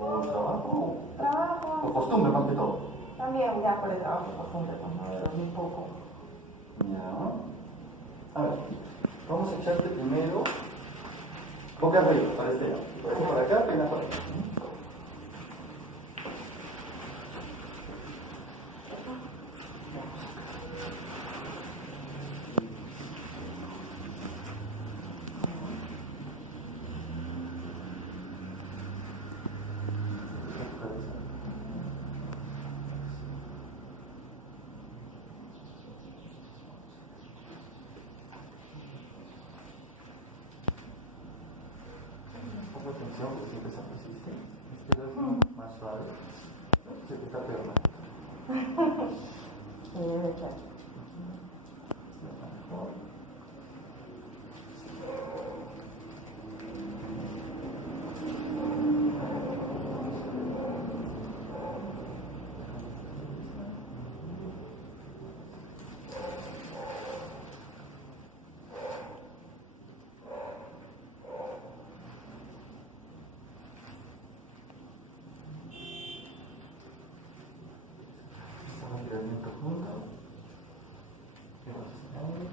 ¿O trabajo? Trabajo. ¿O costumbre más que todo? También ya por el trabajo costumbre, pues no de dormir poco. Ya. A ver, vamos a echarte primero boca arriba, para este lado. Por acá, pena por acá. Poca atención, porque siempre se persiste. Este lado es más suave. Se te está pegando. Sí, es verdad. Mejor. Estiramiento junto. ¿Qué vas a hacer?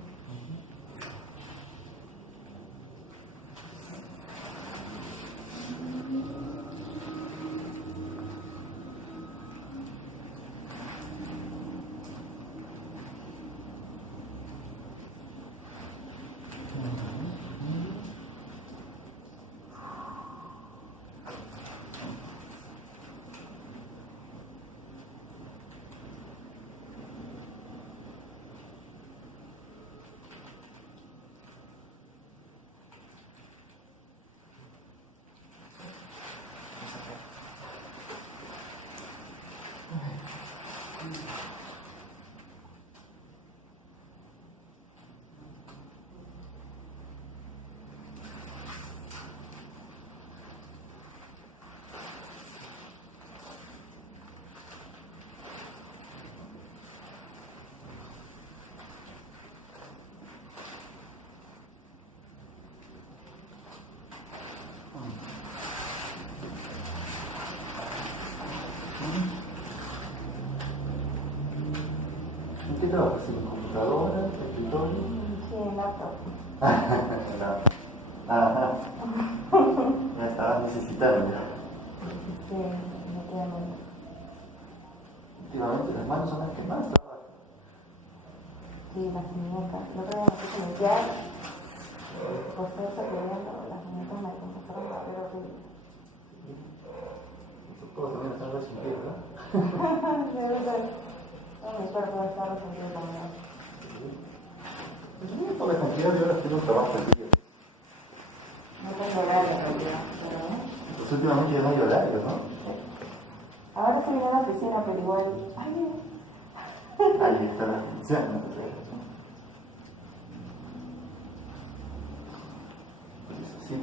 ¿En qué trabajas? ¿En computadora? ¿Escritorio? Sí, en laptop. Ajá. Ya estabas necesitando. Sí, no tengo. Últimamente las manos son las que más trabajan. Sí, las muñecas. No tengo que limpiar. Por ser sacudiendo las muñecas me comenzaron a ver horrible. Todos también están resentidos, ¿no? Debe ser. Todo mi cuerpo está resentido también. Yo por la cantidad de horas que uno trabaja al día. No tengo horario en realidad, pero Pues últimamente ya no hay horario, ¿no? ahora estoy en la oficina, pero igual. Ay, Ahí está la función, ¿no? Pues es así.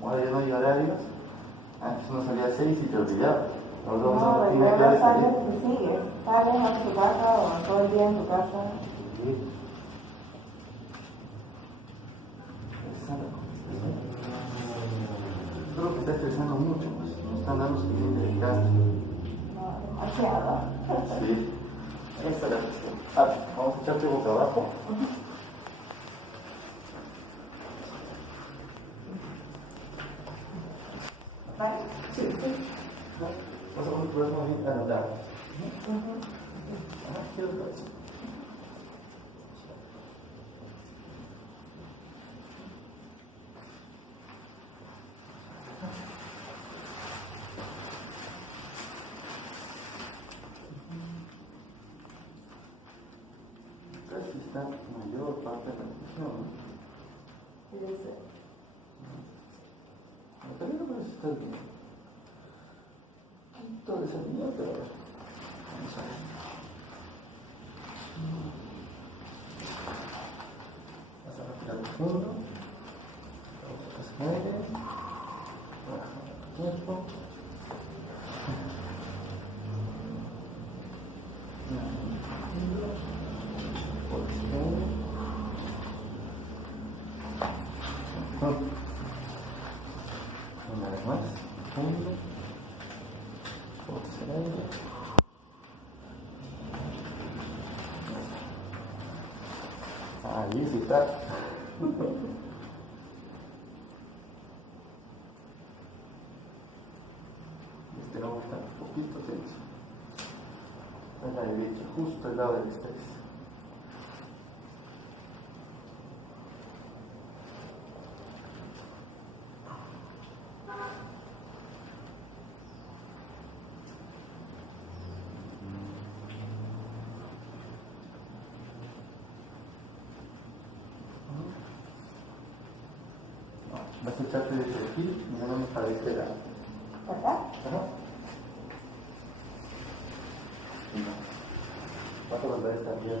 Como ahora ya no hay horarios, antes uno salía a 6 y te olvidaba. Ahora vamos a no, la pero rutina ahora de salir. sales y sigues. Sales a tu casa o todo el día en tu casa. Sí. Esa es la cosa. Creo que está estresando mucho, pues. Nos están dando suficiente descanso. No, demasiado. Sí. Esta es la cuestión. A ver, vamos a echarte boca abajo. ¿Vale? Sí, sí. Vamos a poner tu brazo más bien anotado. Aquí otra vez. Casi está mayor parte de la función. Debe ser. Todavía no parece estar bien. Quinto desalineado, pero a ver. Vamos a ver. Vas a respirar profundo. Vamos a pasar aire. Relajando tu cuerpo. Una vez más. profundo. Botas el aire. Ahí sí está. Este lomo está un poquito tenso. En la derecha, justo al lado del estrés. Vas a echarte de perfil mirándonos para este lado. ¿Verdad? Ajá. Vas a volver a estar bien.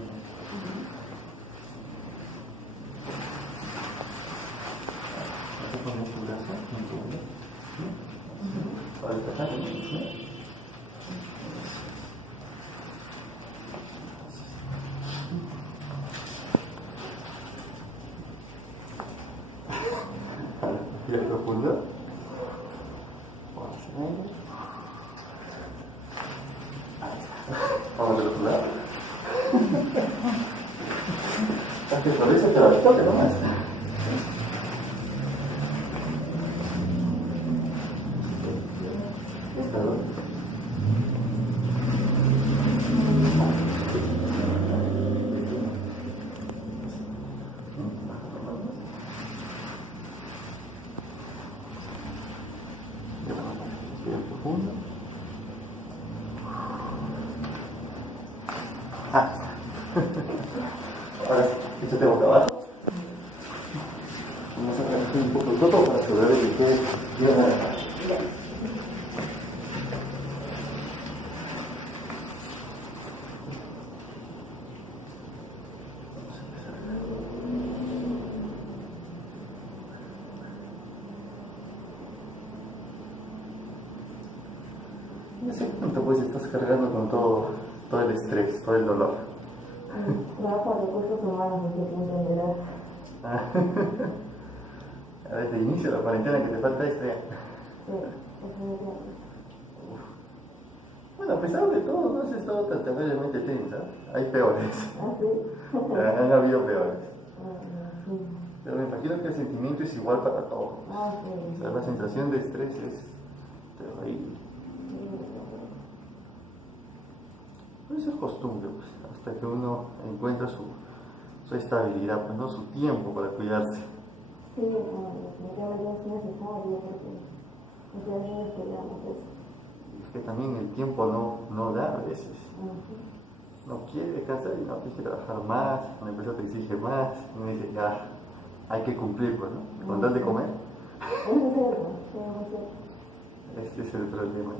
Vas a poner tu brazo en tu hombro. Para despejar el hombro. Respira profundo. Vamos del otro lado. Aunque por eso te lo toque nomás. Listo. Respira profundo. Ahora sí, échate boca abajo. Vamos a trabajar un poco el coto para asegurar de que quede bien relajado. En ese punto pues estás cargando con todo el estrés, todo el dolor. Trabajo de recursos humanos, me siento entenderás. Desde el inicio de la cuarentena que te falta estrés. Sí, eso es verdad. Bueno, a pesar de todo, no has estado tan terriblemente tensa. Hay peores. ¿Ah, sí? Han habido peores. Sí. Pero me imagino que el sentimiento es igual para todos. Ah, sí. O sea, la sensación de estrés es terrible. Pero eso es costumbre, pues, hasta que uno encuentra su estabilidad, pues, ¿no? Su tiempo para cuidarse. Sí, definitivamente es necesario porque muchas veces queríamos eso. Es que también el tiempo no da a veces. No quiere descansar y no tienes que trabajar más, la empresa te exige más, y uno dice, ya, hay que cumplir, pues, ¿no? Con tal de comer. Es muy cierto, sí, es muy cierto. Este es el problema.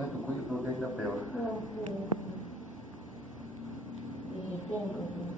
zona de tu cuello creo que es la peor. No, sí. Y siempre, sí.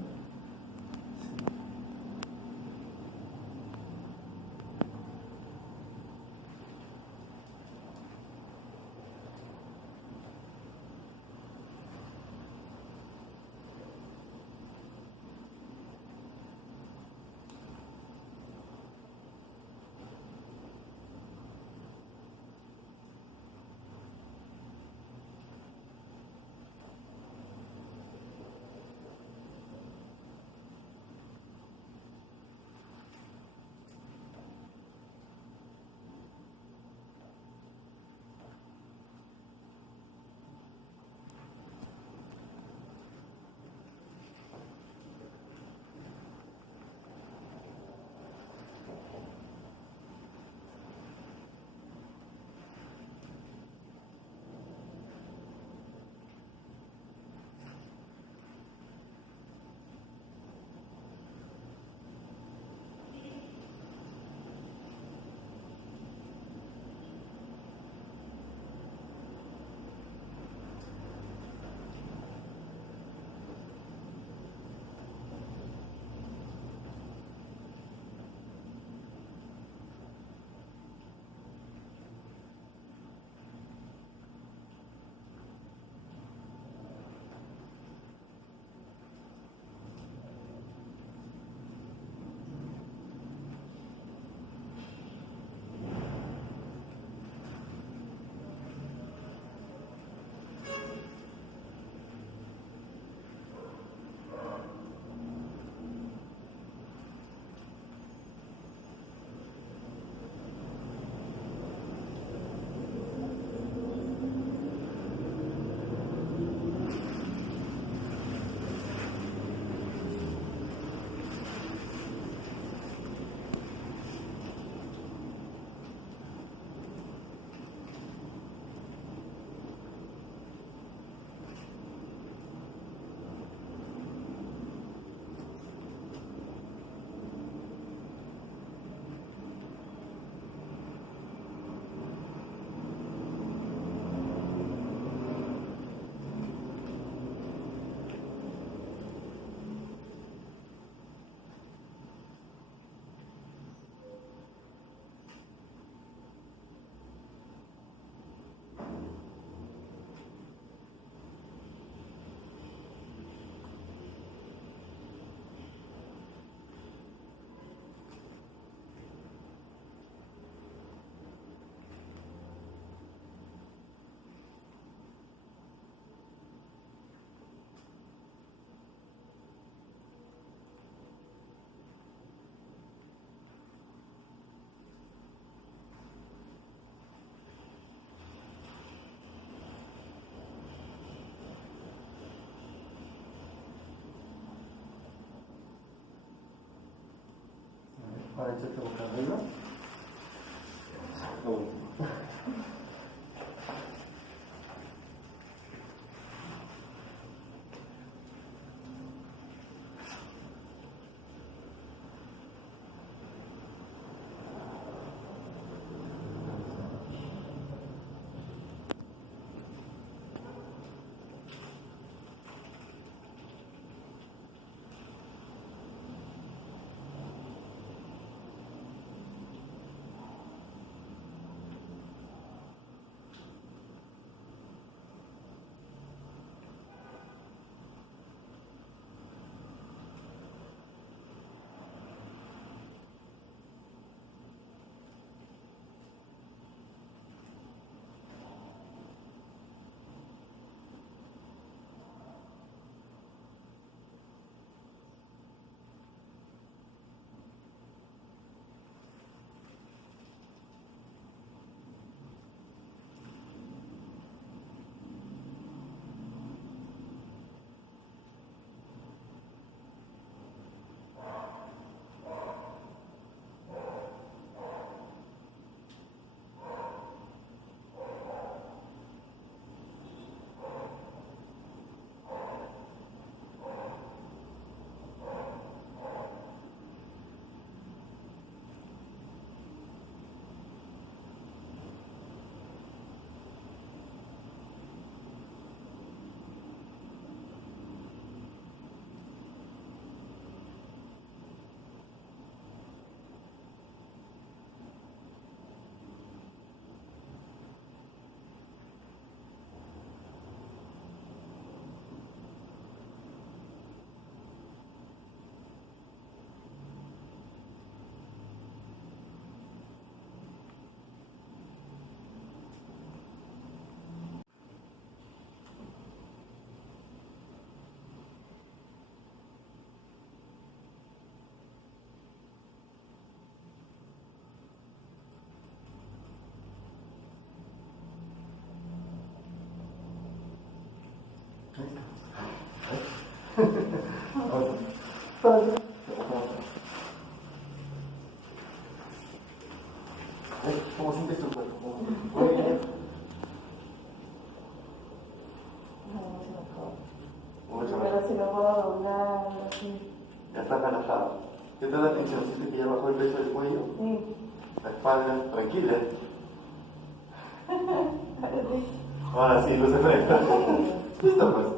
¿Cómo sientes tu cuerpo? Muy bien. Mucho Pero mejor. si lo puedo doblar, así. Ya estás relajado. ¿Qué tal la tensión? ¿Sientes que ya bajó el peso del cuello? Sí. La espalda, tranquila. Ahora sí, los efectos. Listo, pues.